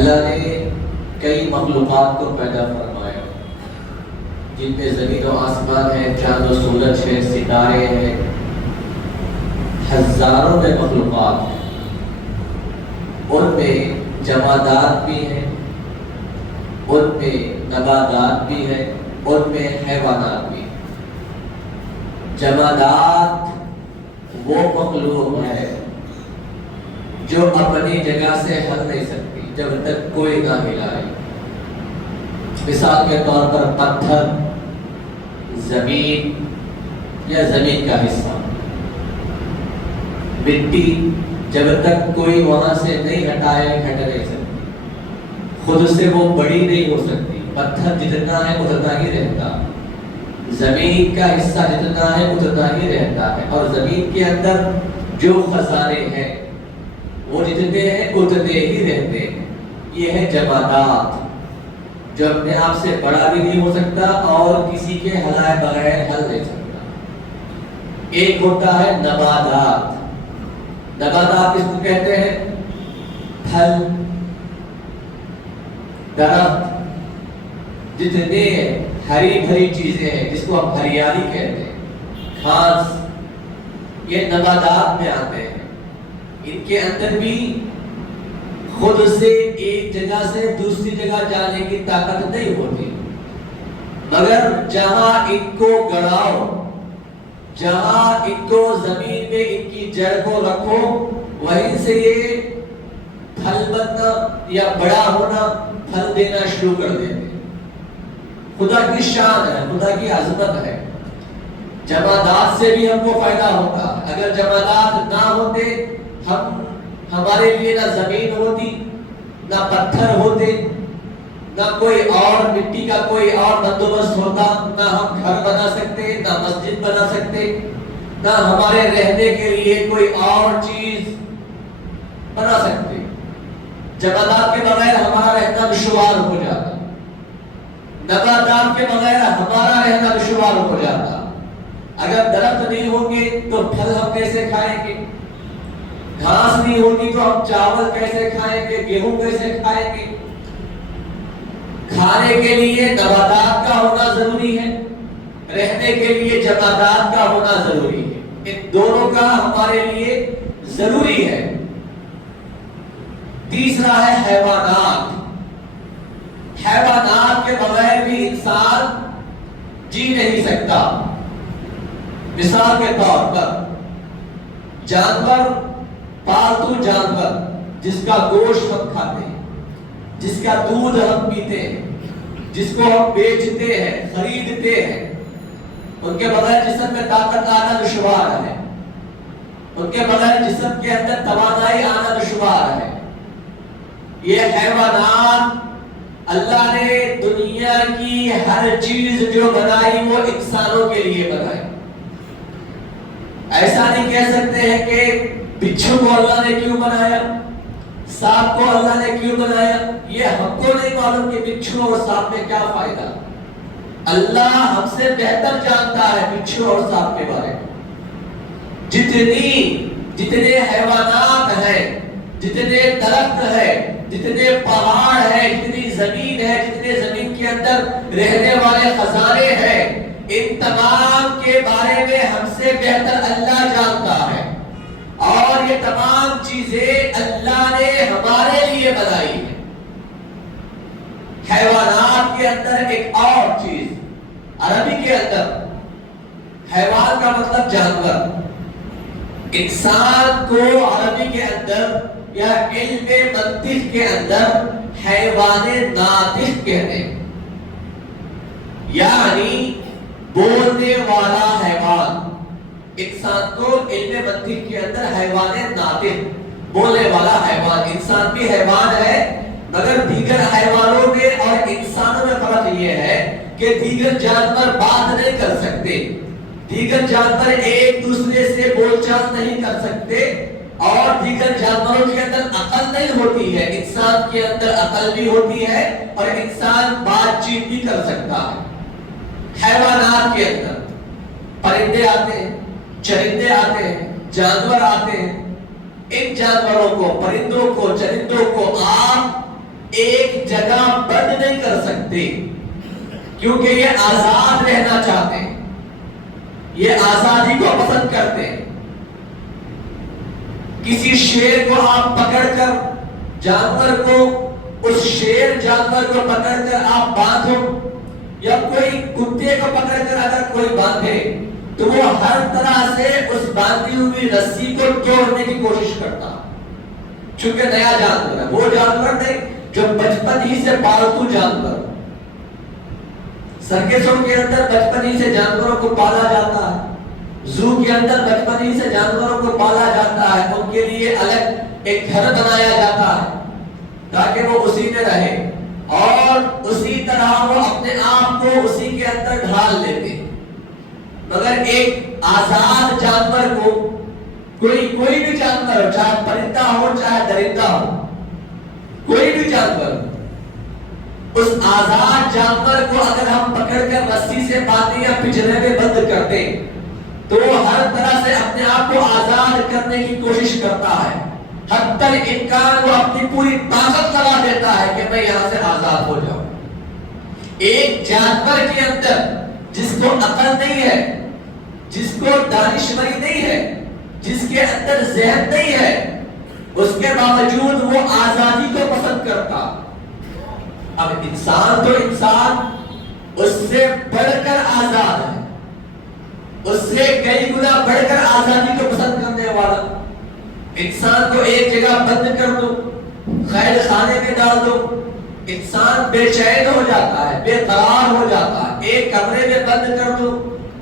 اللہ نے کئی مخلوقات کو پیدا فرمایا، جن میں زمین و آسمان ہے، چاند و سورج ہے، ستارے ہیں، ہزاروں میں مخلوقات ہیں۔ ان میں جمادات بھی ہیں، ان میں نباتات بھی ہیں، ان میں حیوانات بھی ہیں۔ جمادات وہ مخلوق ہے جو اپنی جگہ سے ہل نہیں سکتی جب تک کوئی نہ ہلائے۔ مثال کے طور پر پتھر، زمین یا زمین کا حصہ، مٹی جب تک کوئی وہاں سے نہیں ہٹائے ہٹ نہیں سکتی، خود سے وہ بڑی نہیں ہو سکتی۔ پتھر جتنا ہے اتنا ہی رہتا، زمین کا حصہ جتنا ہے اتنا ہی رہتا ہے، اور زمین کے اندر جو خزانے ہیں وہ جتنے ہیں اتنے ہی رہتے ہیں۔ یہ ہے جمادات، جو اپنے آپ سے بڑا بھی نہیں ہو سکتا اور کسی کے ہلائے بغیر ہل نہیں سکتا۔ ایک ہوتا ہے نباتات۔ نباتات اس کو کہتے ہیں پھل، درخت، جتنے ہری بھری چیزیں ہیں جس کو ہم ہریالی کہتے ہیں، گھاس، یہ نباتات میں آتے ہیں۔ ان کے اندر بھی خود سے ایک جگہ سے دوسری جگہ جانے کی طاقت نہیں ہوتی، مگر جہاں ان کو گڑاؤ، جہاں ان کو زمین میں ان کی جڑ کو رکھو، وہیں سے یہ پھل بننا یا بڑا ہونا، پھل دینا شروع کر دیتے ہیں۔ خدا کی شان ہے، خدا کی عظمت ہے۔ جمادات سے بھی ہم کو فائدہ ہوتا ہے۔ اگر جمادات نہ ہوتے، ہمارے لیے نہ زمین ہوتی، نہ پتھر ہوتے، نہ کوئی اور مٹی کا کوئی اور بندوبست ہوتا، نہ ہم گھر بنا سکتے، نہ مسجد بنا سکتے، نہ ہمارے رہنے کے لیے کوئی اور چیز بنا سکتے۔ جمادات کے بغیر ہمارا رہنا دشوار ہو جاتا، نباتات کے بغیر ہمارا رہنا دشوار ہو جاتا۔ اگر درخت نہیں ہوں گے تو پھل ہم کیسے کھائیں گے؟ گھاس نہیں ہوگی تو ہم چاول کیسے کھائیں گے؟ گیہوں کیسے کھائیں گے؟ کھانے کے لیے نباتات کا ہونا ضروری ہے، رہنے کے لیے جمادات کا ہونا ضروری ہے۔ ان دونوں کا ہمارے لیے ضروری ہے۔ تیسرا ہے حیوانات۔ حیوانات کے بغیر بھی انسان جی نہیں سکتا۔ مثال کے طور پر جانور، پالتو جانور جس کا گوشت ہم کھاتے ہیں، جس کا دودھ ہم پیتے ہیں، جس کو ہم بیچتے ہیں، خریدتے ہیں، ان کے بغیر جسم میں طاقت آنا دشوار ہے، ان کے بغیر جسم کے اندر توانائی آنا دشوار ہے۔ یہ حیوانات، اللہ نے دنیا کی ہر چیز جو بنائی وہ انسانوں کے لیے بنائی۔ ایسا نہیں کہہ سکتے ہیں کہ بچھو کو اللہ نے کیوں بنایا، سانپ کو اللہ نے کیوں بنایا۔ یہ ہم کو نہیں معلوم کہ بچھو اور سانپ میں کیا فائدہ۔ اللہ ہم سے بہتر جانتا ہے بچھو اور سانپ کے بارے میں۔ جتنے حیوانات ہیں، جتنے درخت ہیں، جتنے پہاڑ ہیں، جتنی زمین ہے، جتنے زمین کے اندر رہنے والے خزانے ہیں، ان تمام کے بارے میں ہم سے بہتر اللہ جانتا ہے، اور یہ تمام چیزیں اللہ نے ہمارے لیے بنائی ہیں۔ حیوانات کے اندر ایک اور چیز، عربی کے اندر حیوان کا مطلب جانور، انسان کو عربی کے اندر یا علم منطق کے اندر حیوان ناطق کہتے ہیں، یعنی بولنے والا حیوان۔ انسان کو علم منطق کے اندر حیوان ناطق، بولنے والا حیوان۔ انسان بھی حیوان ہے، مگر دیگر حیوانوں میں اور انسانوں میں فرق یہ ہے کہ دیگر جانور بات نہیں کر سکتے، دیگر جانور ایک دوسرے سے بول چال نہیں کر سکتے، اور دیگر جانوروں کے اندر عقل نہیں ہوتی ہے۔ انسان کے اندر عقل بھی ہوتی ہے اور انسان بات چیت بھی کر سکتا ہے۔ حیوانات کے اندر پرندے آتے ہیں، چرندے آتے ہیں، جانور آتے ہیں۔ ان جانوروں کو، پرندوں کو، چرندوں کو آپ ایک جگہ بند نہیں کر سکتے، کیونکہ یہ آزاد رہنا چاہتے ہیں، یہ آزادی کو پسند کرتے ہیں۔ کسی شیر کو آپ پکڑ کر جانور کو، اس شیر جانور کو پکڑ کر آپ باندھو، یا کوئی کتے کو پکڑ کر اگر کوئی باندھے تو وہ ہر طرح سے اس باندھی ہوئی رسی کو توڑنے کی کوشش کرتا، چونکہ نیا جانور ہے۔ وہ جانور نہیں جو بچپن ہی سے پالتو جانور، سرکسوں کے اندر بچپن ہی سے جانوروں کو پالا جاتا ہے، زو کے اندر بچپن ہی سے جانوروں کو پالا جاتا ہے، ان کے لیے الگ ایک گھر بنایا جاتا ہے تاکہ وہ اسی میں رہے، اور اسی طرح وہ اپنے آپ کو اسی کے اندر ڈھال لیتے۔ مگر ایک آزاد جانور کو، کوئی بھی جانور ہو، چاہے پرندہ ہو چاہے درندہ ہو، کوئی بھی جانور، اس آزاد جانور کو اگر ہم پکڑ کر رسی سے باندھیں یا پنجرے میں بند کرتے تو وہ ہر طرح سے اپنے آپ کو آزاد کرنے کی کوشش کرتا ہے، حتی الامکان وہ اپنی پوری طاقت لگا دیتا ہے کہ میں یہاں سے آزاد ہو جاؤں۔ ایک جانور کے اندر جس کو عقل نہیں ہے، جس کو دانشوری نہیں ہے، جس کے اندر ذہن نہیں ہے، اس کے باوجود وہ آزادی کو پسند کرتا۔ اب انسان تو انسان اس سے بڑھ کر آزاد ہے، اس سے کئی گنا بڑھ کر آزادی کو پسند کرنے والا۔ انسان کو ایک جگہ بند کر دو، قید خانے میں ڈال دو، انسان بے چین ہو جاتا ہے، بے قرار ہو جاتا ہے۔ ایک کمرے میں بند کر دو،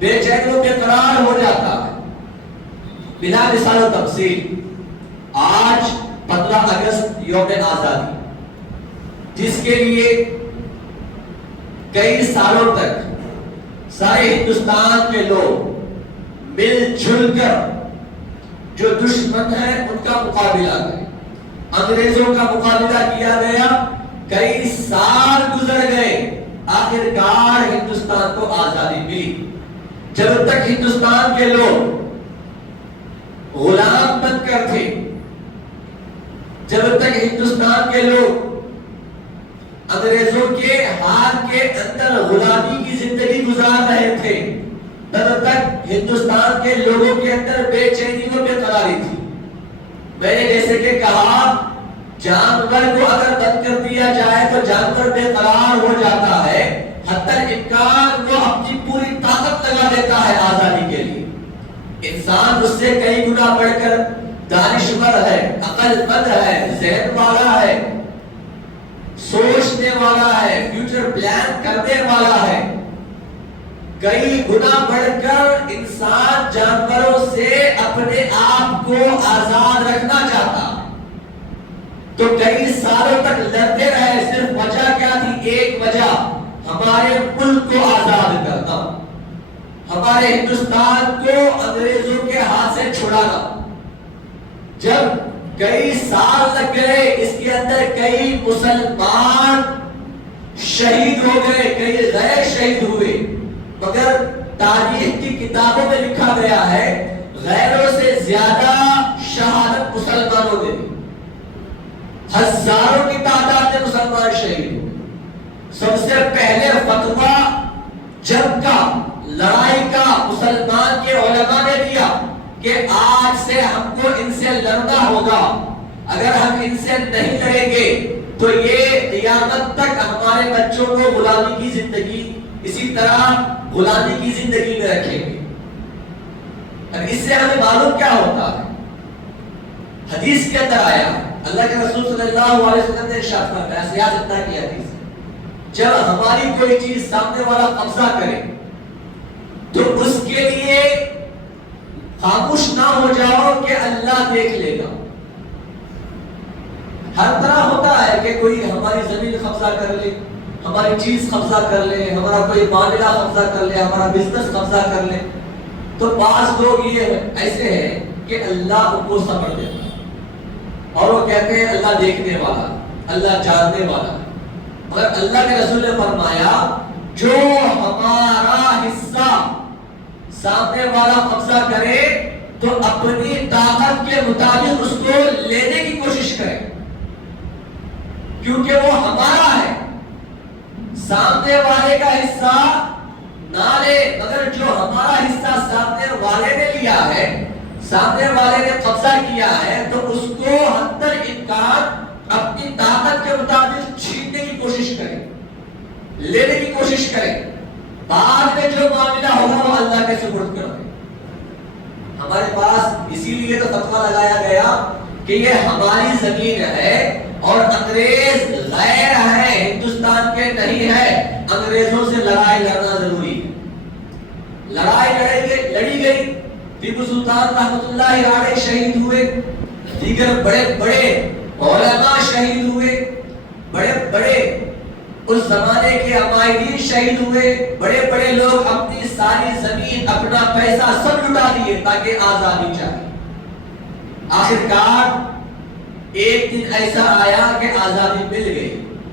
بے چین و بے قرار ہو جاتا ہے۔ بلا مثال و تفصیل، آج 15 اگست یوم آزادی، جس کے لیے کئی سالوں تک سارے ہندوستان کے لوگ مل جل کر جو دشمن ہیں ان کا مقابلہ کریں، انگریزوں کا مقابلہ کیا گیا، کئی سال گزر گئے، آخرکار ہندوستان کو آزادی ملی۔ جب تک ہندوستان کے لوگ غلام بن کر تھے، جب تک ہندوستان کے لوگ انگریزوں کے ہاتھ کے اندر غلامی کی زندگی گزار رہے تھے، تب تک ہندوستان کے لوگوں کے اندر بے چینی و بے قراری تھی۔ میں نے جیسے کہ کہا، جانور کو اگر بند کر دیا جائے تو جانور بے قرار ہو جاتا ہے، حتی الامکان وہ اپنی پوری طاقت لگا دیتا ہے آزادی کے لیے۔ انسان اس سے کئی گنا بڑھ کر دانشور ہے، عقل مند ہے، ذہن والا ہے، سوچنے والا ہے، فیوچر پلان کرنے والا ہے۔ کئی گنا بڑھ کر انسان جانوروں سے اپنے آپ کو آزاد رکھنا چاہتا، تو کئی سالوں تک لڑتے رہے۔ صرف وجہ کیا تھی؟ ایک وجہ، ہمارے ملک کو آزاد کرنا، ہمارے ہندوستان کو انگریزوں کے ہاتھ سے چھڑانا۔ جب کئی سال لگ گئے، اس کے اندر کئی مسلمان شہید ہو گئے، کئی غیر شہید ہوئے، مگر تاریخ کی کتابوں میں لکھا گیا ہے غیروں سے زیادہ شہادت مسلمانوں نے دی، ہزاروں کی تعداد میں مسلمان شہید ہوئے۔ سب سے پہلے فتویٰ جنگ کا، لڑائی کا مسلمان کے علماء نے دیا کہ آج سے ہم کو ان سے لڑنا ہوگا، اگر ہم ان سے نہیں لڑیں گے تو یہ قیامت تک ہمارے بچوں کو غلامی کی زندگی، اسی طرح غلامی کی زندگی میں رکھیں گے۔ اب اس سے ہمیں معلوم کیا ہوتا ہے؟ حدیث کے اندر آیا، اللہ کے رسول صلی اللہ علیہ وسلم نے ارشاد فرمایا، سیاست کی حدیث، جب ہماری کوئی چیز سامنے والا قبضہ کرے تو اس کے لیے خاموش نہ ہو جاؤ کہ اللہ دیکھ لے گا۔ ہر طرح ہوتا ہے کہ کوئی ہماری زمین قبضہ کر لے، ہماری چیز قبضہ کر لے، ہمارا کوئی معاملہ قبضہ کر لے، ہمارا بزنس قبضہ کر لے، تو بعض لوگ یہ ایسے ہیں کہ اللہ ان کو صبر دیتا ہے اور وہ کہتے ہیں اللہ دیکھنے والا، اللہ جاننے والا۔ مگر اللہ کے رسول نے فرمایا جو ہمارا حصہ سامنے والا قبضہ کرے تو اپنی طاقت کے مطابق اس کو لینے کی کوشش کرے، کیونکہ وہ ہمارا ہے. سامنے والے کا حصہ نہ لے، مگر جو ہمارا حصہ سامنے والے نے لیا ہے، سامنے والے نے قبضہ کیا ہے، تو اس کو حد الامکان اپنی طاقت کے مطابق چھیننے کی کوشش کریں، لینے کی کوشش کریں. بعد میں جو معاملہ ہوگا وہ اللہ کے سپرد کر دیں. ہمارے پاس اسی لیے تو فتویٰ لگایا گیا کہ یہ ہماری زمین ہے اور انگریز غیر ہے، ہندوستان کے نہیں ہے. انگریزوں سے لڑائی لڑنا ضروری ہے. لڑائی لڑی گئی، ٹیپو سلطان رحمۃ اللہ علیہ شہید ہوئے، دیگر بڑے بڑے علماء شہید ہوئے، بڑے بڑے اس زمانے کے عمائدین شہید ہوئے، بڑے بڑے لوگ اپنی ساری زمین، اپنا پیسہ سب لٹا دیے تاکہ آزادی چاہے. آخرکار ایک دن ایسا آیا کہ آزادی مل گئی،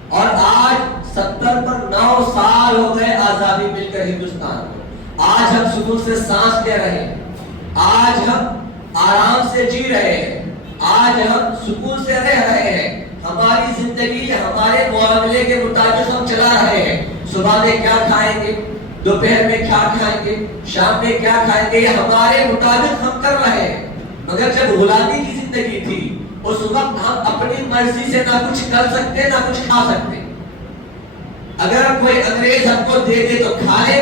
اور آج 70 پر 9 سال ہو گئے آزادی مل کر ہندوستان کو. آج ہم سکون سے سانس لے رہے ہیں، آج ہم آرام سے جی رہے ہیں، آج ہم سکون سے رہ رہے ہیں. ہماری زندگی ہمارے معاملے کے مطابق ہم چلا رہے ہیں. صبح میں کیا کھائیں گے، دوپہر میں کیا کھائیں گے، شام میں کیا کھائیں گے، یہ ہمارے مطابق ہم کر رہے ہیں. مگر جب غلامی کی زندگی تھی اس وقت ہم اپنی مرضی سے نہ کچھ کر سکتے نہ کچھ کھا سکتے. اگر کوئی انگریز ہم کو دے دے تو کھا لے،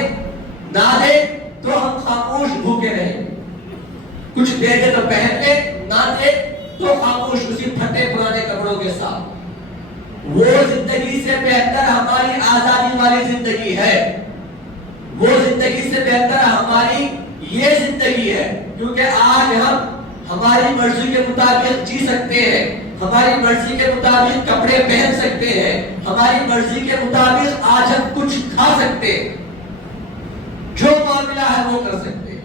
نہ دے تو ہم خاموش بھوکے رہیں. کچھ دے دے تو پہن لے، نہ دے تو خاموش اسی پھٹے پرانے کپڑوں کے ساتھ. وہ زندگی سے بہتر ہماری آزادی والی زندگی ہے. وہ زندگی سے بہتر ہماری یہ زندگی ہے، کیونکہ آج ہم ہماری مرضی کے مطابق جی سکتے ہیں، ہماری مرضی کے مطابق کپڑے پہن سکتے ہیں، ہماری مرضی کے مطابق آج ہم کچھ کھا سکتے ہیں، جو معاملہ ہے وہ کر سکتے ہیں.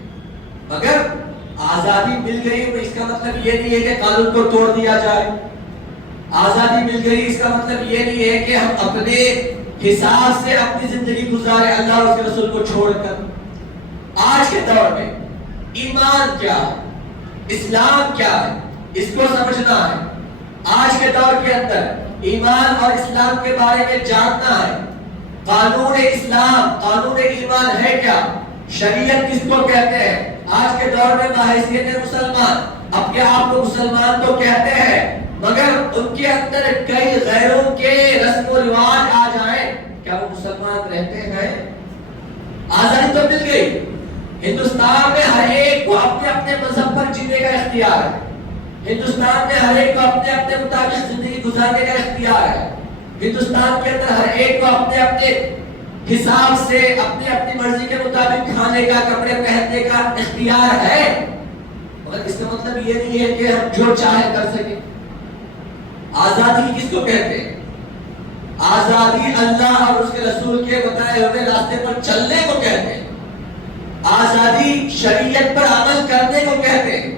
مگر آزادی مل گئی تو اس کا مطلب یہ نہیں ہے کہ قانون کو توڑ دیا جائے. آزادی مل گئی اس کا مطلب یہ نہیں ہے کہ ہم اپنے حساب سے اپنی زندگی گزارے اللہ اور اس کے رسول کو چھوڑ کر. آج کے دور میں ایمان کیا ہے، اسلام کیا ہے، اس کو سمجھنا ہے. آج کے دور کے اندر ایمان اور اسلام کے بارے میں جاننا ہے. قانون اسلام، قانون ایمان ہے کیا، شریعت کس کو کہتے ہیں. آج کے دور میں بحیثیت مسلمان اپنے آپ کو مسلمان تو کہتے ہیں، مگر ان کے اندر کئی غیروں کے رسم و رواج آ جائیں، کیا وہ مسلمان رہتے ہیں؟ آزادی تو مل گئی. ہندوستان میں ہر ایک کو اپنے اپنے مذہب پر جینے کا اختیار ہے. ہندوستان میں ہر ایک کو اپنے اپنے مطابق زندگی گزارنے کا اختیار ہے. ہندوستان کے اندر ہر ایک کو اپنے اپنے حساب سے اپنی اپنی مرضی کے مطابق کھانے کا، کپڑے پہننے کا اختیار ہے. مگر اس کا مطلب یہ نہیں ہے کہ ہم جو چاہے کر سکیں. آزادی کس کو کہتے ہیں؟ آزادی اللہ اور اس کے رسول کے بتائے ہوئے راستے پر چلنے کو کہتے ہیں. آزادی شریعت پر عمل کرنے کو کہتے ہیں.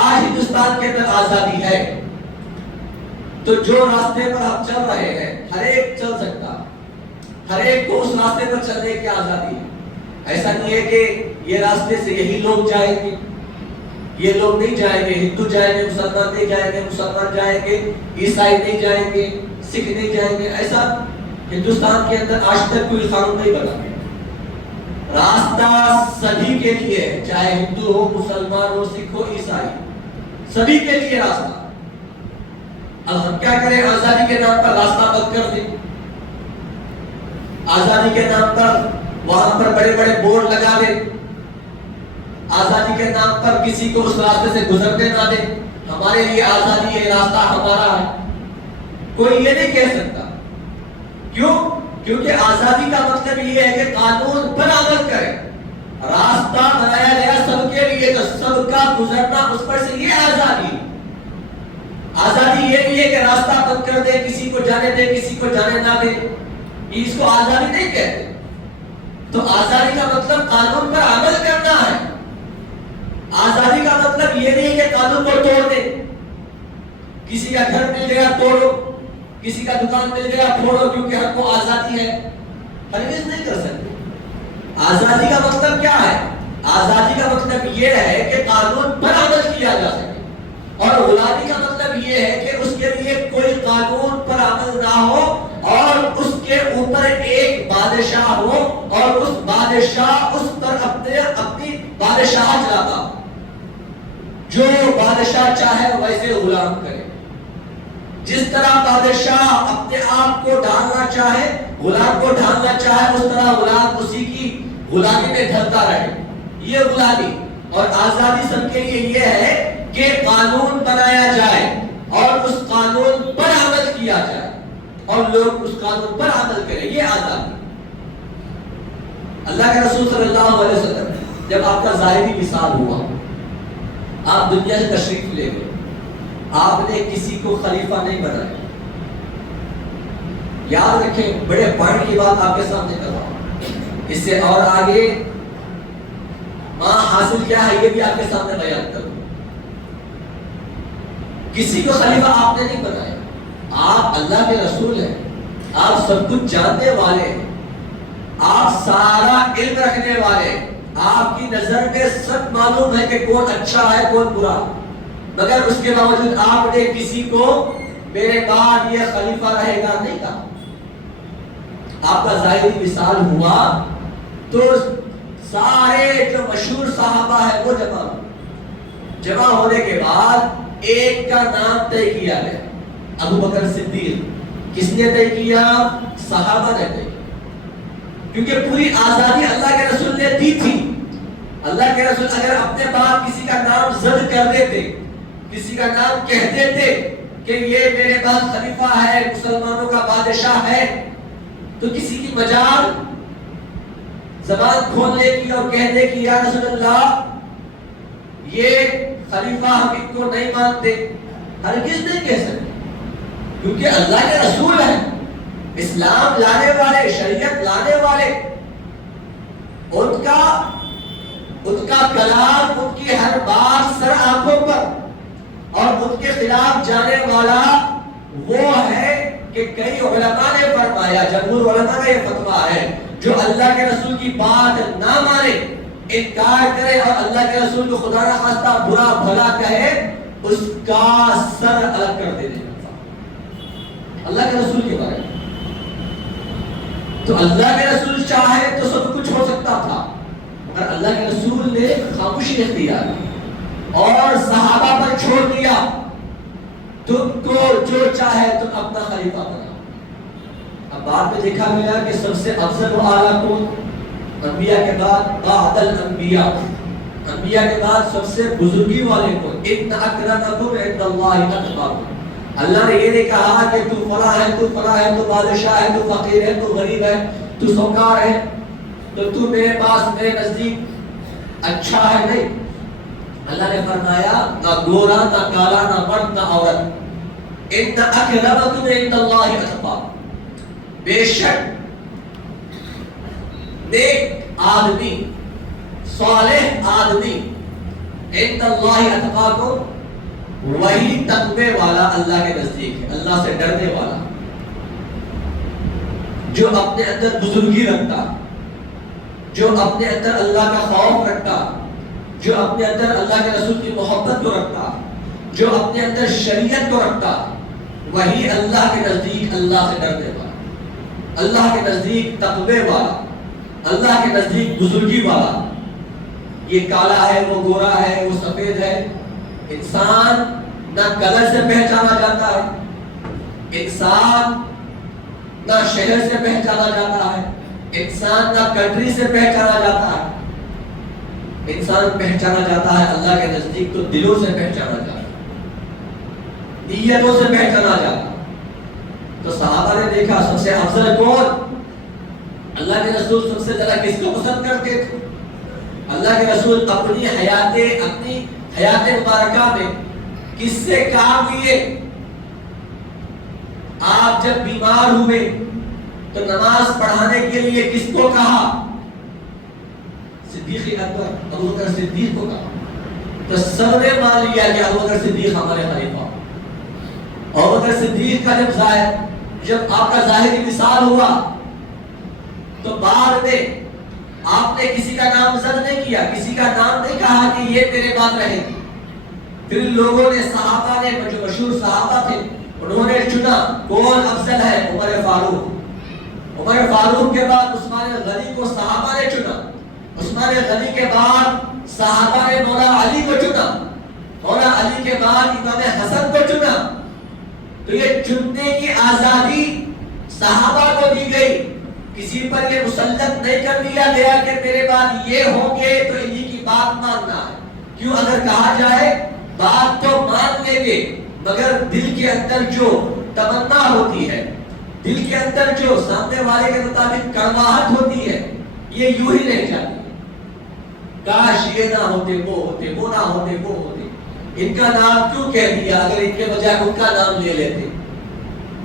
آج ہندوستان کے اندر آزادی ہے تو جو راستے پر ہم چل رہے ہیں ہر ایک چل سکتا، ہر ایک کو اس راستے پر چلنے کی آزادی ہے. ایسا نہیں ہے کہ یہ راستے سے یہی لوگ جائیں گے، یہ لوگ نہیں جائیں گے، ہندو جائیں گے، مسلمان نہیں جائیں گے، مسلمان جائیں گے، عیسائی نہیں جائیں گے، سکھ نہیں جائیں گے. ایسا ہندوستان کے اندر آج تک کوئی قانون نہیں بنا. راستہ سبھی کے لیے ہے، چاہے ہندو ہو، مسلمان ہو، سکھ ہو، عیسائی، سبھی کے لیے راستہ. اب ہم کیا کریں؟ آزادی کے نام پر راستہ بند کر دیں. آزادی کے نام پر وہاں پر بڑے بڑے بورڈ لگا دیں. آزادی کے نام پر کسی کو اس راستے سے گزرنے نہ دیں. ہمارے لیے آزادی ہے، راستہ ہمارا ہے. کوئی یہ نہیں کہہ سکتا. کیوں؟ کیونکہ آزادی کا مطلب یہ ہے کہ قانون پر عمل کرے. راستہ بنایا گیا سب کے لیے تو سب کا گزرنا اس پر سے، یہ آزادی. آزادی یہ نہیں ہے کہ راستہ بند کر دے، کسی کو جانے دے، کسی کو جانے نہ دے. اس کو آزادی نہیں کہتے. تو آزادی کا مطلب قانون پر عمل کرنا ہے. آزادی کا مطلب یہ نہیں کہ قانون کو توڑ دے. کسی کا گھر مل گیا توڑو، کسی کا دکان مل گیا پھوڑو کیونکہ ہم کو آزادی ہے. ہرگز نہیں کر سکتے. آزادی کا مطلب کیا ہے؟ آزادی کا مطلب یہ ہے کہ قانون پر عمل کیا جا سکے. اور غلامی کا مطلب یہ یہ ہے کہ اس کے لیے کوئی قانون پر عمل نہ ہو اور اس کے اوپر ایک بادشاہ ہو اور اس بادشاہ اس پر اپنی بادشاہ چلاتا، جو بادشاہ چاہے ویسے غلام کرے، جس طرح بادشاہ اپنے آپ کو ڈھالنا چاہے، غلام کو ڈھالنا چاہے، اس طرح غلام اسی کی غلامی میں ڈھلتا رہے۔ یہ غلامی اور آزادی سب کے لیے یہ ہے کہ قانون بنایا جائے اور اس قانون پر عمل کیا جائے اور لوگ اس قانون پر عمل کریں، یہ آزادی۔ اللہ کے رسول صلی اللہ علیہ وسلم جب آپ کا ظاہری وصال ہوا، آپ دنیا سے تشریف لے گئے، آپ نے کسی کو خلیفہ نہیں بنایا۔ یاد رکھیں، بڑے پوائنٹ کی بات آپ کے سامنے کر رہا ہوں، اس سے اور آگے ماں حاصل کیا ہے یہ بھی آپ کے سامنے بیان کروں۔ کسی کو خلیفہ آپ نے نہیں بنایا، آپ اللہ کے رسول ہیں، آپ سب کچھ جاننے والے ہیں، آپ سارا علم رکھنے والے، آپ کی نظر میں سب معلوم ہے کہ کون اچھا ہے کون برا، مگر اس کے باوجود آپ نے کسی کو میرے بعد یہ خلیفہ رہے گا نہیں کہا۔ آپ کا ظاہری وصال ہوا تو سارے جو مشہور صحابہ ہیں وہ جمع ہونے کے بعد ایک کا نام طے کیا گیا، ابو بکر صدیق۔ کس نے طے کیا؟ صحابہ نے طے کیا، کیونکہ پوری آزادی اللہ کے رسول نے دی تھی۔ اللہ کے رسول اگر اپنے بعد کسی کا نام زد کر دیتے، کسی کا نام کہہ دیتے کہ یہ میرے بعد خلیفہ ہے، مسلمانوں کا بادشاہ ہے، تو کسی کی مجال زبان کھولنے کی اور کہنے کی یا رسول اللہ یہ خلیفہ ہم ان کو نہیں مانتے، ہرگز نہیں کہہ سکتے، کیونکہ اللہ کے رسول ہیں، اسلام لانے والے، شریعت لانے والے، ان کا کلام، ان کی ہر بات سر آنکھوں پر، اور ان کے خلاف جانے والا وہ ہے کہ کئی علماء نے فرمایا، جمہور علماء کا یہ فتویٰ ہے، جو اللہ کے رسول کی بات نہ مانے، انکار کرے اور اللہ کے رسول کو خدا نہ خواستہ برا بھلا کہے، اس کا سر الگ کر دے دینا اللہ کے رسول کے بارے میں۔ تو اللہ کے رسول چاہے تو سب کچھ ہو سکتا تھا، مگر اللہ کے رسول نے خاموشی اختیار کی اور صحابہ پر چھوڑ دیا، تم کو جو چاہے تم اپنا خلیفہ بناؤ۔ اب بعد میں دیکھا گیا کہ سب سے افضل و اعلیٰ کون؟ انبیاء کے بعد بعد الانبیاء، انبیاء کے بعد سب سے بزرگی والے کون؟ ان اکرمکم عند اللہ اتقاکم۔ اللہ نے یہ نہیں کہا کہ تو فلاں ہے، تو فلاں ہے، تو بادشاہ ہے، تو فقیر ہے، تو غریب ہے، تو سوکار ہے، تو میرے پاس میرے نزدیک اچھا ہے، نہیں۔ اللہ نے فرمایا نہ گورا نہ کالا نہ مرد نہ عورت، ان اکرمکم عند اللہ اتقاکم، بے شک نیک آدمی، صالح آدمی، عند اللہ اتقاکم، وہی تقوی والا اللہ کے نزدیک ہے، اللہ سے ڈرنے والا، جو اپنے اندر بزرگی رکھتا، جو اپنے اندر اللہ کا خوف رکھتا، جو اپنے اندر اللہ کے رسول کی محبت کو رکھتا، جو اپنے اندر شریعت کو رکھتا، وہی اللہ کے نزدیک اللہ سے ڈرنے والا، اللہ کے نزدیک تقوی والا، اللہ کے نزدیک بزرگی والا۔ یہ کالا ہے، وہ گورا ہے، وہ سفید ہے، انسان نہ کلر سے پہچانا جاتا ہے، انسان نہ شہر سے پہچانا جاتا ہے، انسان نہ کنٹری سے پہچانا جاتا ہے، انسان پہچانا جاتا ہے اللہ کے نزدیک تو دلوں سے پہچانا جاتا ہے، نیتوں سے پہچانا جاتا ہے۔ تو صحابہ نے دیکھا سب سے افضل کون؟ اللہ کے رسول سب سے زیادہ کس کو پسند کرتے تھے؟ اللہ کے رسول اپنی حیات مبارکہ میں کس سے کام لیے؟ آپ جب بیمار ہوئے تو نماز پڑھانے کے لیے کس کو کہا؟ صدیق اکبر ابو بکر صدیق کو کہا۔ تو سب نے مان لیا کہ ابو بکر صدیق ہمارے خلیفہ۔ ابو بکر صدیق کا جب آپ کا ظاہری وصال ہوا تو بعد میں آپ نے کسی کا نام زد نہیں کیا، کسی کا نام نہیں کہا کہ یہ تیرے بعد رہے گی، پھر لوگوں نے صحابہ نے جو مشہور صحابہ تھے انہوں نے چنا کون افضل ہے، عمر فاروق۔ عمر فاروق کے بعد عثمان غنی کو صحابہ نے چنا، عثمان غنی کے بعد صحابہ نے مولا علی کو چنا، مولا علی کے بعد امام حسن کو چنا۔ تو یہ چننے کی آزادی صحابہ کو دی گئی، کسی پر یہ مسلط نہیں کر دیا گیا کہ میرے بعد یہ ہوں گے تو انہی کی بات ماننا ہے۔ کیوں اگر کہا جائے بات تو مان لیں گے، مگر دل کے اندر جو تمنا ہوتی ہے، دل کے اندر جو سامنے والے کے مطابق کڑواہٹ ہوتی ہے، یہ یوں ہی رہ جاتی ہے۔ کاش یہ نہ ہوتے، وہ ہوتے، وہ نہ ہوتے، وہ ہوتے، ان کا نام کیوں کہہ دیا، اگر ان کے بجائے ان کا نام لے لیتے۔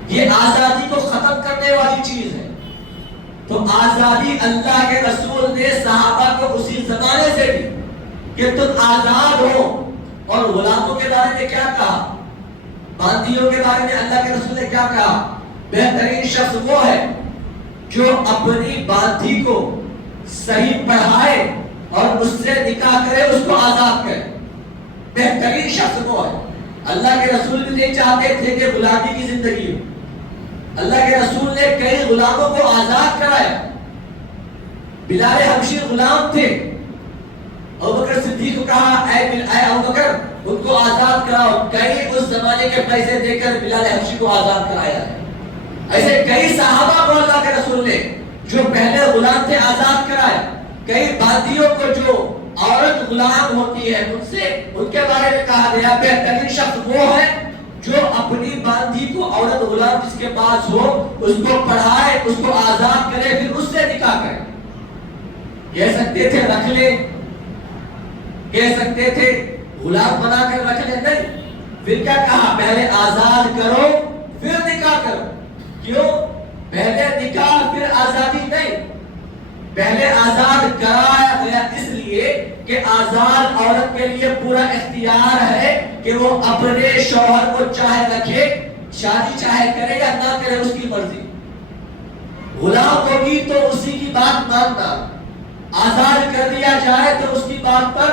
یہ آزادی کو ختم کرنے والی چیز ہے۔ تو آزادی اللہ کے رسول نے صحابہ کو اسی زمانے سے دی کہ تم آزاد ہو۔ اور غلاموں کے بارے میں کیا کہا، باندیوں کے بارے میں اللہ کے رسول نے کیا کہا، بہترین شخص وہ ہے جو اپنی باندھی کو صحیح پڑھائے اور اس سے نکاح کرے، اس کو آزاد کرے۔ بہترین شخص وہ ہے۔ اللہ کے رسول بھی نہیں چاہتے تھے کہ غلامی کی زندگی ہو۔ اللہ کے رسول نے کئی غلاموں کو آزاد کرایا۔ بلال حبشی غلام تھے، ابوبکر صدیق کو کہا اے ابوبکر ان کو آزاد کراؤ، کئی اس زمانے کے پیسے دے کر بلال حبشی کو آزاد کرایا ہے۔ ایسے کئی صحابہ کو اللہ کے رسول نے جو پہلے غلام تھے آزاد کرائے، کئی باندیوں کو جو عورت غلام ہوتی ہے ان کے بارے میں کہا گیا بہترین شخص وہ ہے جو اپنی باندھی کو، عورت غلام جس کے پاس ہو، اس کو پڑھائے، اس کو آزاد کرے، پھر اس سے نکاح کرے۔ کہہ سکتے تھے رکھ لے، کہہ سکتے تھے غلام بنا کر رکھ لے، نہیں، پھر کیا کہا، پہلے آزاد کرو پھر نکاح کرو۔ کیوں؟ پہلے نکاح پھر آزادی نہیں، پہلے آزاد کرایا گیا اس لیے کہ آزاد عورت کے لیے پورا اختیار ہے کہ وہ اپنے شوہر کو چاہے رکھے، شادی چاہے کرے یا نہ کرے، اس کی مرضی۔ غلام ہوگی تو اسی کی بات ماننا، آزاد کر دیا جائے تو اس کی بات پر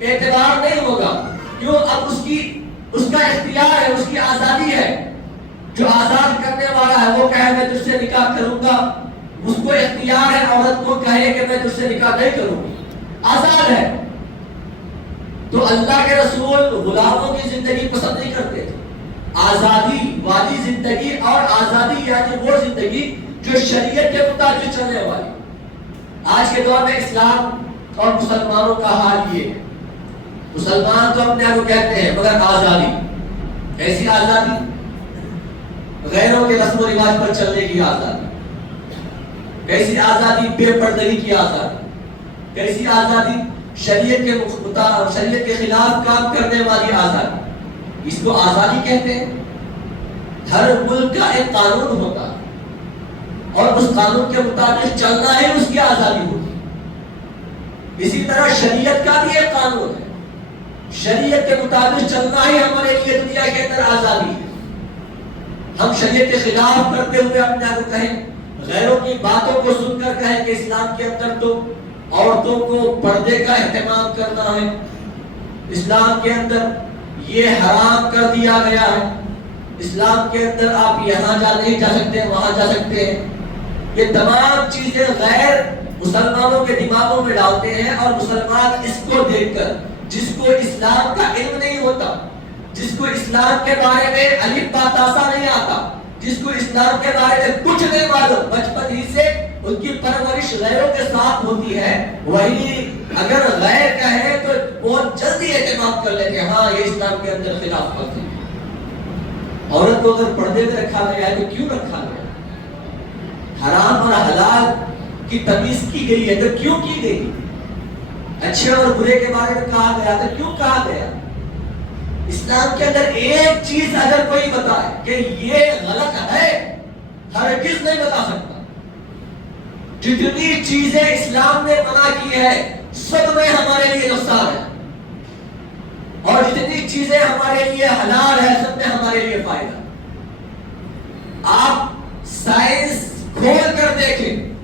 اعتبار نہیں ہوگا۔ کیوں؟ اب اس کا اختیار ہے، اس کی آزادی ہے۔ جو آزاد کرنے والا ہے وہ کہے میں تجھ سے نکاح کروں گا، اس کو اختیار ہے عورت کو کہے کہ میں تجھ سے نکاح نہیں کروں گی، آزاد ہے۔ تو اللہ کے رسول غلاموں کی زندگی پسند نہیں کرتے تھے، آزادی والی زندگی، اور آزادی یعنی وہ زندگی جو شریعت کے مطابق چلنے والی۔ آج کے دور میں اسلام اور مسلمانوں کا حال یہ ہے، مسلمان تو اپنے آپ کو کہتے ہیں مگر آزادی، ایسی آزادی غیروں کے رسم و رواج پر چلنے کی آزادی، کیسی آزادی بے پردگی کی آزادی، کیسی آزادی شریعت کے خلاف کام کرنے والی آزادی، اس کو آزادی کہتے ہیں۔ ہر ملک کا ایک قانون ہوتا ہے اور اس قانون کے مطابق چلنا ہے، اس کی آزادی ہوتی ہے۔ اسی طرح شریعت کا بھی ایک قانون ہے، شریعت کے مطابق چلنا ہی ہمارے لیے دنیا کے اندر آزادی ہے۔ ہم شریعت کے خلاف کرتے ہوئے اپنے آپ کو کہیں، غیروں کی باتوں کو سن کر کہیں کہ اسلام کے اندر تو عورتوں کو پردے کا اہتمام کرنا ہے، اسلام کے اندر یہ حرام کر دیا گیا ہے، اسلام کے اندر آپ یہاں نہیں جا سکتے، وہاں جا سکتے ہیں۔ یہ تمام چیزیں غیر مسلمانوں کے دماغوں میں ڈالتے ہیں، اور مسلمان اس کو دیکھ کر، جس کو اسلام کا علم نہیں ہوتا، جس کو اسلام کے بارے میں الف با تا سا نہیں آتا، جس کو اسلام کے بارے میں کچھ نہیں معلوم، بچپن ہی سے ان کی پرورش غیروں کے ساتھ ہوتی ہے، وہی اگر غیر کہے تو بہت جلدی اعتماد کر لیتے ہیں، ہاں یہ اسلام کے اندر خلاف کرتے ہیں۔ عورت کو اگر پردے میں رکھا گیا ہے تو کیوں رکھا گیا؟ حرام اور حلال کی تمیز کی گئی ہے تو کیوں کی گئی؟ اچھے اور برے کے بارے میں کہا گیا تو کیوں کہا گیا؟ اسلام کے اندر ایک چیز اگر کوئی بتائے کہ یہ غلط ہے، ہرگز نہیں بتا سکتا۔ جتنی چیزیں اسلام نے منع کی ہے سب میں ہمارے لیے نقصان ہے، اور جتنی چیزیں ہمارے لیے حلال ہے سب میں ہمارے لیے فائدہ۔ آپ سائنس کھول کر دیکھیں،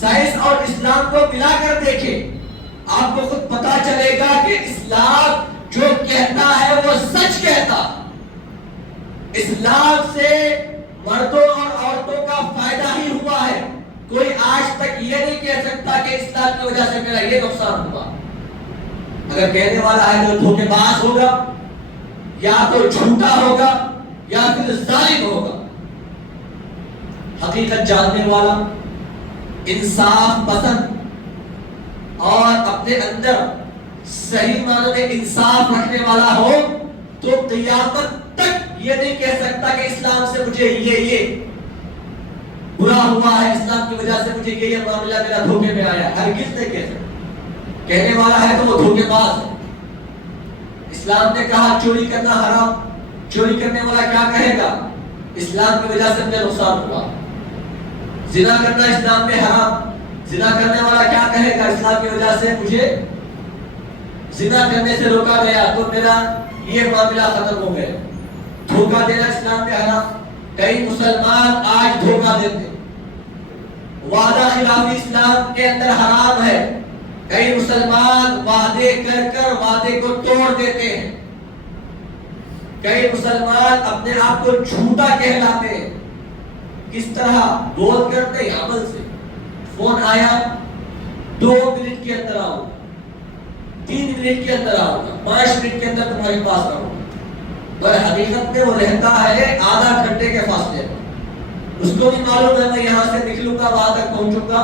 سائنس اور اسلام کو ملا کر دیکھیں، آپ کو خود پتا چلے گا کہ اسلام جو کہتا ہے وہ سچ کہتا. اسلام سے مردوں اور عورتوں کا فائدہ ہی ہوا ہے. کوئی آج تک یہ نہیں کہہ سکتا کہ اسلام کی وجہ سے میرا یہ نقصان ہوا. اگر کہنے والا ہے تو دھوکے باز ہوگا, یا تو جھوٹا ہوگا, یا پھر ظالم ہوگا. حقیقت جاننے والا, انصاف پسند اور اپنے اندر صحیح معنوں میں انصاف رکھنے والا ہو تو قیامت تک یہ نہیں کہہ سکتا کہ اسلام سے مجھے یہ برا ہوا ہے, اسلام کی وجہ سے مجھے یہ معاملہ میرا دھوکے میں آیا. ہرگز نہیں کہہ سکتا. کہنے والا ہے تو وہ دھوکے باز ہے. اسلام نے کہا چوری کرنا حرام, چوری کرنے والا کیا کہے گا؟ اسلام کی وجہ سے مجھے نقصان ہوا. زنا کرنا اسلام میں حرام, زنا کرنے والا کیا کہے گا؟ اسلام کی وجہ سے مجھے زنا کرنے سے روکا گیا تو میرا یہ معاملہ ختم ہو گیا. دھوکا دینا اسلام میں حرام. کئی مسلمان آج دھوکا دیتے. وعدہ خلافی اسلام کے اندر حرام ہے. کئی مسلمان وعدے کر کر وعدے کو توڑ دیتے ہیں. کئی مسلمان اپنے آپ کو جھوٹا کہلاتے ہیں. کس طرح؟ بول کر نہیں, عمل سے. فون آیا, 2 منٹ کے اندر آؤ, 3 منٹ کے اندر آؤ, 5 منٹ کے اندر تمہارے پاس آؤ. پر حقیقت میں وہ رہتا ہے آدھا گھنٹے کے فاصلے پر. اس کو بھی معلوم ہے میں یہاں سے نکلوں گا وہاں تک پہنچوں گا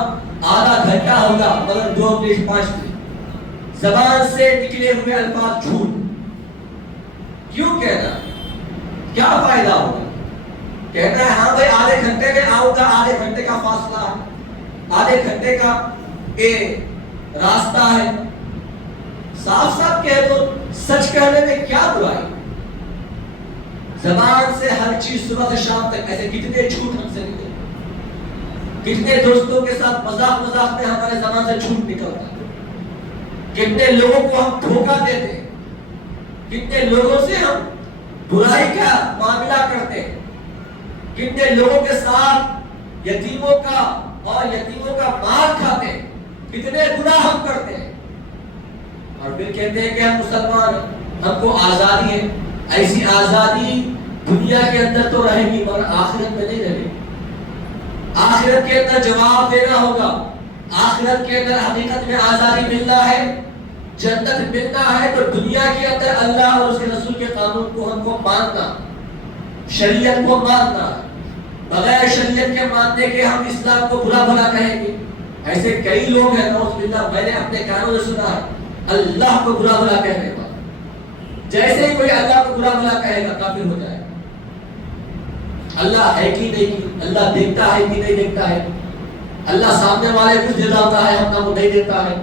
آدھا گھنٹہ ہوگا, مگر 2 منٹ 5 منٹ. زبان سے نکلے ہوئے الفاظ جھوٹ. کیوں کہنا؟ کیا فائدہ ہوگا؟ کہتا ہے ہاں بھائی آدھے گھنٹے میں آؤں گا, آدھے گھنٹے کا فاصلہ ہے, آدھے گھنٹے کا راستہ ہے. صاف صاف کہہ دو, سچ کہنے میں کیا برائی؟ زبان سے ہر چیز صبح سے شام تک ایسے کتنے جھوٹ ہم سے نکلتے, کتنے دوستوں کے ساتھ مذاق میں ہمارے زبان سے جھوٹ نکلتا ہے. کتنے لوگوں کو ہم دھوکا دیتے, کتنے لوگوں سے ہم برائی کا معاملہ کرتے, کتنے لوگوں کے ساتھ یتیموں کا اور یتیموں کا مال کھاتے, کتنے گناہ ہم کرتے ہیں. اور پھر کہتے ہیں کہ ہم مسلمان ہیں, ہم کو آزادی ہے. ایسی آزادی دنیا کے اندر تو رہے گی مگر آخرت میں نہیں رہے گی. آخرت کے اندر جواب دینا ہوگا. آخرت کے اندر حقیقت میں آزادی ملنا ہے, جنت ملنا ہے تو دنیا کے اندر اللہ اور اس کے رسول کے قانون کو ہم کو ماننا, شریعت کو ماننا. بغیر شریعت کے ماننے کے ہم اسلام کو برا بھلا کہیں گے. ایسے کئی لوگ ہیں نعوذ باللہ, میں نے اپنے کانوں سے سنا ہے اللہ کو برا بھلا کہنے والا. جیسے ہی کوئی اللہ کو برا بھلا کہے گا کافر ہو جائے. اللہ ہے کہ نہیں, اللہ دیکھتا ہے کہ نہیں دیکھتا ہے, اللہ سامنے والے کچھ دیتا ہے ہم کو نہیں دیتا ہے.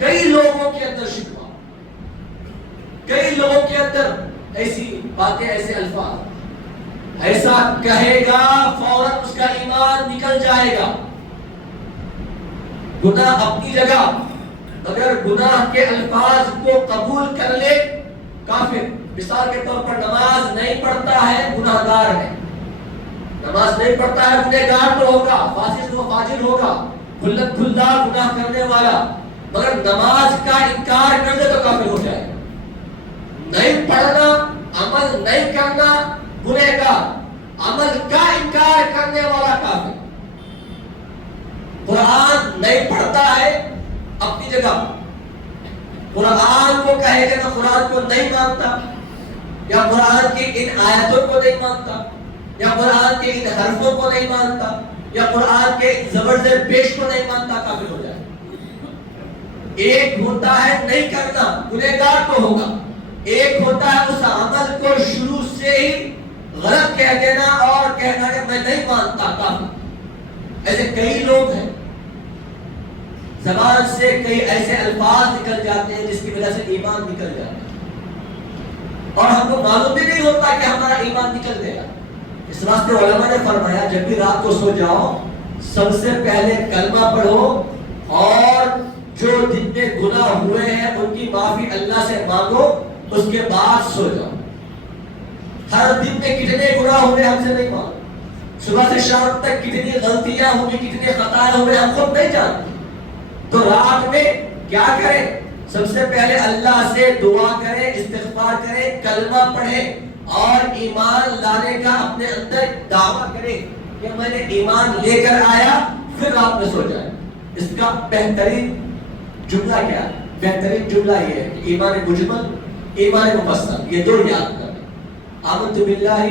کئی لوگوں کے اندر شکوہ, کئی لوگوں کے اندر ایسی باتیں, ایسے الفاظ, ایسا کہے گا فوراً اس کا ایمان نکل جائے گا. گناہ اپنی جگہ, اگر گناہ کے الفاظ کو قبول کر لے کافر. مثال کے طور پر نماز نہیں پڑھتا ہے گناہگار ہے, نماز نہیں پڑھتا ہے گنہگار تو ہوگا, فاسق و فاجر ہوگا, کھلدار گناہ کرنے والا, مگر نماز کا انکار کر دے تو کافر ہو جائے. نہیں پڑھنا, عمل نہیں کرنا گنہگار, عمل کا انکار کرنے والا کافر. قرآن نہیں پڑھتا ہے اپنی جگہ, قرآن کو کہے کہ میں قرآن کو نہیں مانتا, یا قرآن کی ان آیتوں کو نہیں مانتا, یا قرآن کے ان حرفوں کو نہیں مانتا, یا قرآن کے ان زبر زیر پیش کو نہیں مانتا, کافر ہو جائے. ایک ہوتا ہے نہیں کرنا, گنہگار تو ہوگا. ایک ہوتا ہے اس عمل کو شروع سے ہی غلط کہہ دینا اور کہنا کہ میں نہیں مانتا, کافر. ایسے کئی لوگ ہیں, زبان سے کئی ایسے الفاظ نکل جاتے ہیں جس کی وجہ سے ایمان نکل جاتا ہے, اور ہم کو معلوم بھی نہیں ہوتا کہ ہمارا ایمان نکل گیا. اس واسطے علماء نے فرمایا جب بھی رات کو سو جاؤ سب سے پہلے کلمہ پڑھو, اور جو دن میں گناہ ہوئے ہیں ان کی معافی اللہ سے مانگو, اس کے بعد سو جاؤ. ہر دن میں کتنے گناہ ہوئے ہم سے نہیں معلوم, صبح سے شام تک کتنی غلطیاں ہوئی, کتنے خطائیں ہوئے ہم خود نہیں جانتے. تو رات میں کیا کریں؟ سب سے پہلے اللہ سے دعا کرے، استغفار کرے، کلمہ پڑھے اور ایمان لانے کا اپنے اندر دعویٰ کرے کہ میں نے ایمان لے کر آیا، پھر رات میں سو جائے۔ اس کا بہترین جملہ کیا ہے؟ بہترین جملہ یہ ہے کہ ایمان مجمل، ایمان مفصل، یہ دو یاد کریں۔ آمنت باللہ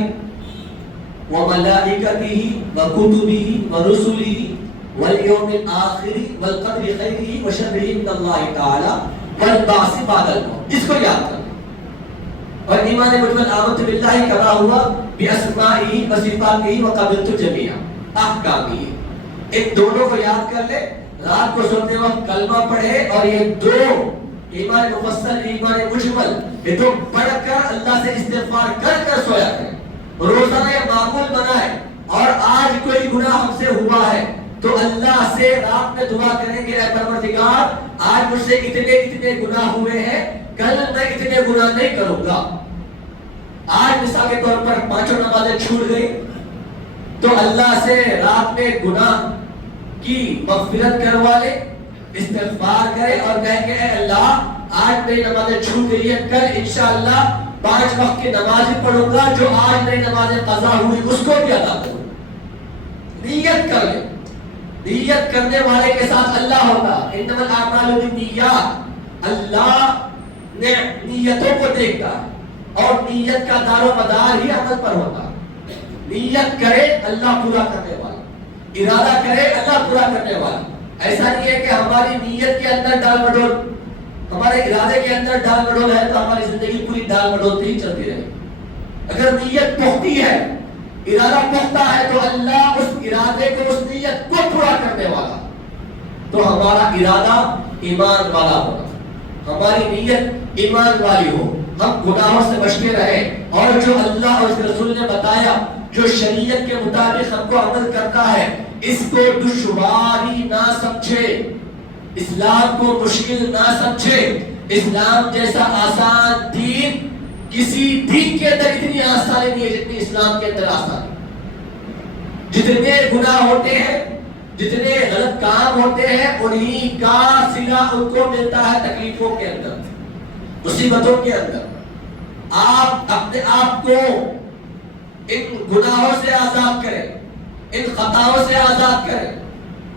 وملائکتہ وکتبہ ورسلہ والیوم الآخر والقدر خیرہ وشرہ من اللہ تعالی والبعث بعد الموت، اس کو یاد کریں۔ اور ایمان مجمل آمنت باللہ کما ہوا باسمائہ وصفاتہ وقبلت جمیع احکامہ، ان دونوں کو یاد کر لے، رات کو سوتے وقت کلمہ پڑھے اور یہ دو ایمان مفصل، ایمان مجمل، یہ تو پڑھ کر اللہ سے استغفار کر کر سویا کرے۔ روزانہ یہ معمول بنائے، اور آج کوئی گناہ ہم سے ہوا ہے تو اللہ سے رات میں دعا کریں گے، اے پروردگار آج مجھ سے اتنے گناہ ہوئے ہیں، کل میں اتنے گناہ نہیں کروں گا۔ آج مثال کے طور پر 5 نمازیں چھوٹ گئی تو اللہ سے رات میں گناہ کی مغفرت کروا لے، استغفار کرے اور کہے کہ اے اللہ آج میری نمازیں چھوٹ گئی ہے، کل انشاءاللہ 5 وقت کی نماز پڑھوں گا، جو آج میری نمازیں قضا ہوئی اس کو بھی ادا کروں۔ نیت کر لے، نیت کرنے والے کے ساتھ اللہ ہوتا، انما الاعمال بالنیات، اللہ نے نیتوں کو دیکھتا ہے اور نیت کا دار و مدار ہی عمل پر ہوتا ہے۔ نیت کرے اللہ پورا کرنے والا، ارادہ کرے اللہ پورا کرنے والا۔ ایسا نہیں ہے کہ ہماری نیت کے اندر ڈال مڈول، ہمارے ارادے کے اندر ڈال مڈول ہے تو ہماری زندگی پوری ڈال مڈول ہی چلتی رہے۔ اگر نیت پختہ ہے، ارادہ پختہ ہے تو اللہ اس ارادے کو، اس نیت کو پورا کرنے والا۔ تو ہمارا ارادہ ایمان والا ہوگا، ہماری نیت ایمان والی ہو، ہم گناہوں سے بچتے رہے، اور جو اللہ اور اس رسول نے بتایا، جو شریعت کے مطابق ہم کو عمل کرتا ہے، اس کو دشواری نہ سمجھے، اسلام کو مشکل نہ سمجھے۔ اسلام جیسا آسان دین کسی دین کے اندر اتنی آسانی نہیں ہے جتنی اسلام کے اندر آسانی۔ جتنے گناہ ہوتے ہیں، جتنے غلط کام ہوتے ہیں، انہی کا صلہ ان کو ملتا ہے تکلیفوں کے اندر، مصیبتوں کے اندر۔ آپ اپنے آپ کو ان گناہوں سے آزاد کریں، ان خطاؤں سے آزاد کریں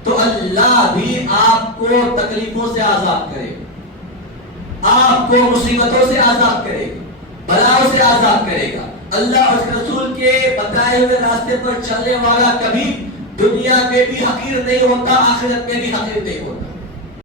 تو اللہ بھی آپ کو تکلیفوں سے آزاد کرے گا، آپ کو مصیبتوں سے آزاد کرے گا، بلاؤں سے آزاد کرے گا۔ اللہ اور رسول کے بتائے ہوئے راستے پر چلنے والا کبھی دنیا میں بھی حقیر نہیں ہوتا، آخرت میں بھی حقیر نہیں ہوتا۔